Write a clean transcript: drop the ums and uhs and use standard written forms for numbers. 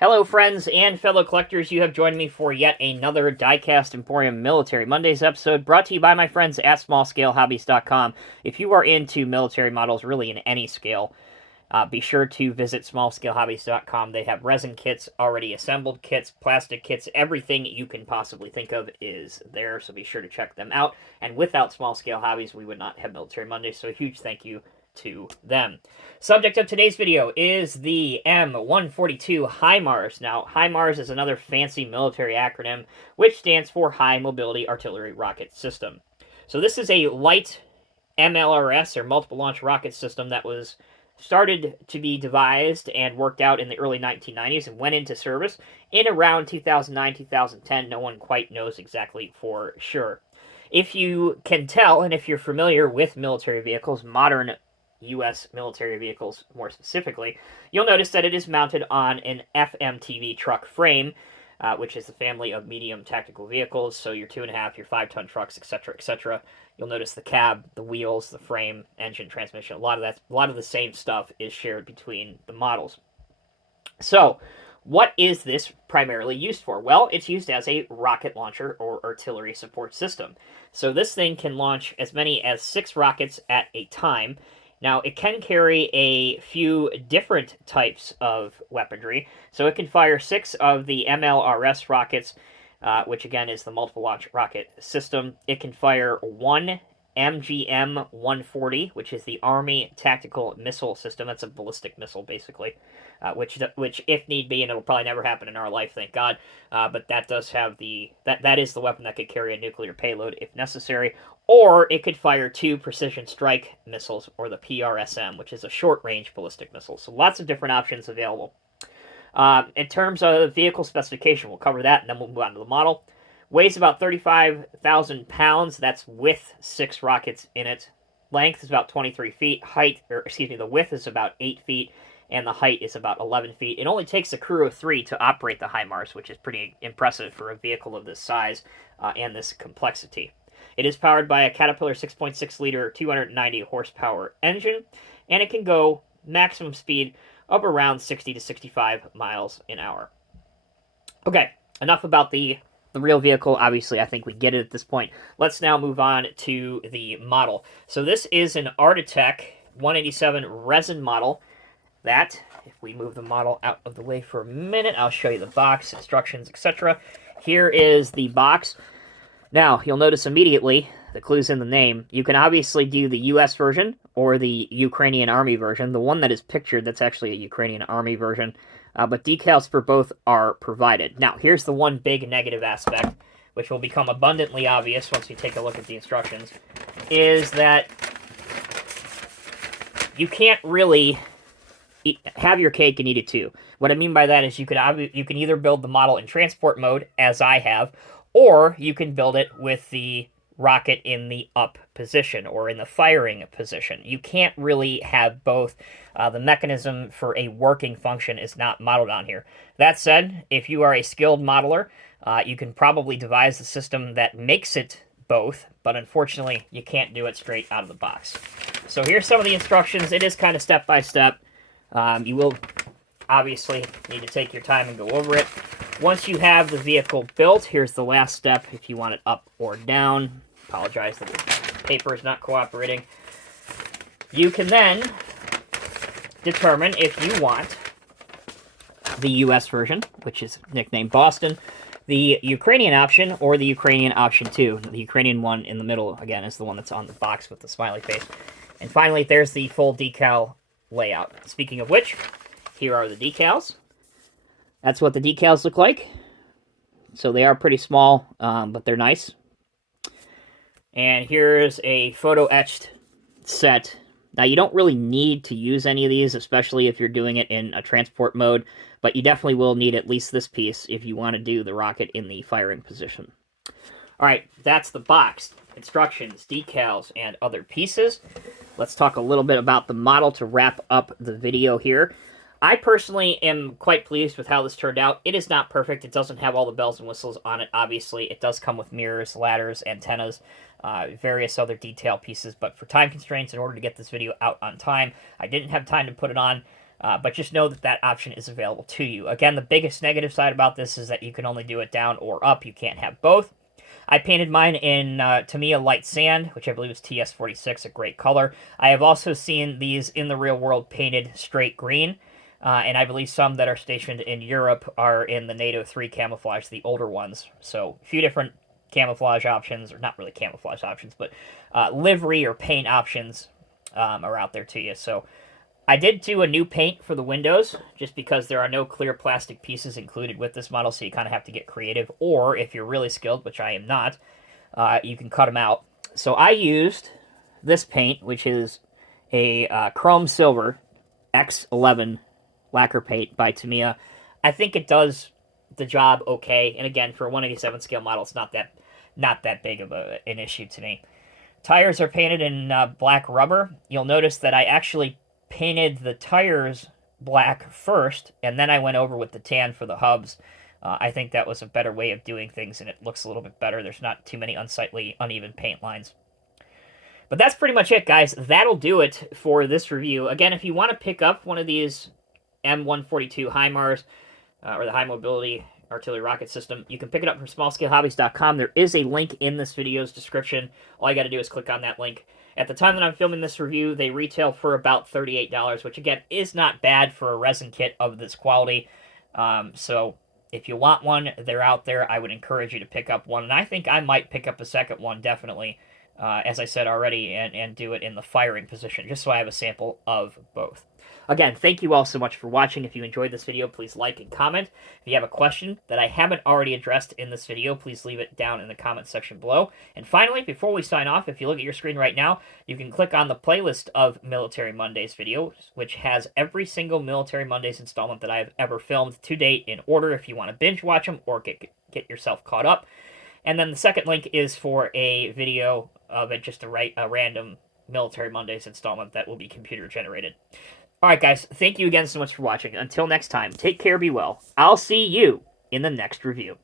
Hello, friends and fellow collectors. You have joined me for yet another Diecast Emporium Military Mondays episode, brought to you by my friends at SmallScaleHobbies.com. If you are into military models, really in any scale, be sure to visit SmallScaleHobbies.com. They have resin kits, already assembled kits, plastic kits, everything you can possibly think of is there, so be sure to check them out. And without Small Scale Hobbies, we would not have Military Mondays, so a huge thank you to them. Subject of today's video is the M142 HIMARS. Now, HIMARS is another fancy military acronym, which stands for High Mobility Artillery Rocket System. So this is a light MLRS, or multiple launch rocket system, that was started to be devised and worked out in the early 1990s and went into service in around 2009-2010. No one quite knows exactly for sure. If you can tell, and if you're familiar with military vehicles, modern U.S. military vehicles more specifically, you'll notice that it is mounted on an FMTV truck frame, which is the family of medium tactical vehicles, so your 2.5, your 5-ton trucks, etc., etc. You'll notice the cab, the wheels, the frame, engine, transmission, a lot of the same stuff is shared between the models. So, what is this primarily used for? Well, it's used as a rocket launcher or artillery support system. So this thing can launch as many as 6 rockets at a time. Now, it can carry a few different types of weaponry. So it can fire 6 of the MLRS rockets, which again is the multiple launch rocket system. It can fire 1 M140, which is the Army Tactical Missile System. That's a ballistic missile, basically, which if need be, and it'll probably never happen in our life, thank God, but that does have that is the weapon that could carry a nuclear payload if necessary. Or it could fire 2 precision strike missiles, or the PRSM, which is a short-range ballistic missile. So lots of different options available. In terms of vehicle specification, we'll cover that, and then we'll move on to the model. Weighs about 35,000 pounds. That's with 6 rockets in it. Length is about 23 feet. The width is about 8 feet, and the height is about 11 feet. It only takes a crew of 3 to operate the HIMARS, which is pretty impressive for a vehicle of this size and this complexity. It is powered by a Caterpillar 6.6-liter, 290 horsepower engine, and it can go maximum speed of around 60 to 65 miles an hour. Okay, enough about the real vehicle. Obviously, I think we get it at this point. Let's now move on to the model. So this is an Artitec 187 resin model that, if we move the model out of the way for a minute, I'll show you the box, instructions, etc. Here is the box. Now, you'll notice immediately, the clue's in the name, you can obviously do the US version or the Ukrainian Army version. The one that is pictured, that's actually a Ukrainian Army version, but decals for both are provided. Now, here's the one big negative aspect, which will become abundantly obvious once you take a look at the instructions, is that you can't really have your cake and eat it too. What I mean by that is you can either build the model in transport mode, as I have, or you can build it with the rocket in the up position or in the firing position. You can't really have both. The mechanism for a working function is not modeled on here. That said, if you are a skilled modeler, you can probably devise a system that makes it both, but unfortunately, you can't do it straight out of the box. So here's some of the instructions. It is kind of step-by-step. You will obviously need to take your time and go over it. Once you have the vehicle built, here's the last step if you want it up or down. Apologize that the paper is not cooperating. You can then determine if you want the US version, which is nicknamed Boston, the Ukrainian option, or the Ukrainian option 2. The Ukrainian one in the middle, again, is the one that's on the box with the smiley face. And finally, there's the full decal layout. Speaking of which, here are the decals. That's what the decals look like. So they are pretty small, but they're nice. And here's a photo-etched set. Now, you don't really need to use any of these, especially if you're doing it in a transport mode, but you definitely will need at least this piece if you want to do the rocket in the firing position. All right, that's the box. Instructions, decals, and other pieces. Let's talk a little bit about the model to wrap up the video here. I personally am quite pleased with how this turned out. It is not perfect. It doesn't have all the bells and whistles on it, obviously. It does come with mirrors, ladders, antennas, various other detail pieces, but for time constraints, in order to get this video out on time, I didn't have time to put it on. But just know that that option is available to you. Again, the biggest negative side about this is that you can only do it down or up. You can't have both. I painted mine in Tamiya Light Sand, which I believe is TS46, a great color. I have also seen these in the real world painted straight green, and I believe some that are stationed in Europe are in the NATO 3 camouflage, the older ones. So a few different camouflage options, or not really camouflage options, but livery or paint options are out there to you. So I did do a new paint for the windows, just because there are no clear plastic pieces included with this model, so you kind of have to get creative. Or, if you're really skilled, which I am not, you can cut them out. So I used this paint, which is a chrome silver X11 lacquer paint by Tamiya. I think it does the job okay, and again, for a 187 scale model, it's not that big of an issue to me. Tires are painted in black rubber. You'll notice that I actually painted the tires black first, and then I went over with the tan for the hubs. I think that was a better way of doing things, and it looks a little bit better. There's not too many unsightly, uneven paint lines. But that's pretty much it, guys. That'll do it for this review. Again, if you want to pick up one of these M142 HIMARS, or the High Mobility Artillery Rocket System, you can pick it up from smallscalehobbies.com. There is a link in this video's description. All you got to do is click on that link. At the time that I'm filming this review, they retail for about $38, which again is not bad for a resin kit of this quality. So if you want one, they're out there. I would encourage you to pick up one, and I think I might pick up a second one, definitely, as I said already, and do it in the firing position, just so I have a sample of both. Again, thank you all so much for watching. If you enjoyed this video, please like and comment. If you have a question that I haven't already addressed in this video, please leave it down in the comment section below. And finally, before we sign off, if you look at your screen right now, you can click on the playlist of Military Mondays videos, which has every single Military Mondays installment that I have ever filmed to date in order if you want to binge watch them or get yourself caught up. And then the second link is for a video of it, just a random Military Mondays installment that will be computer generated. Alright guys, thank you again so much for watching. Until next time, take care, be well. I'll see you in the next review.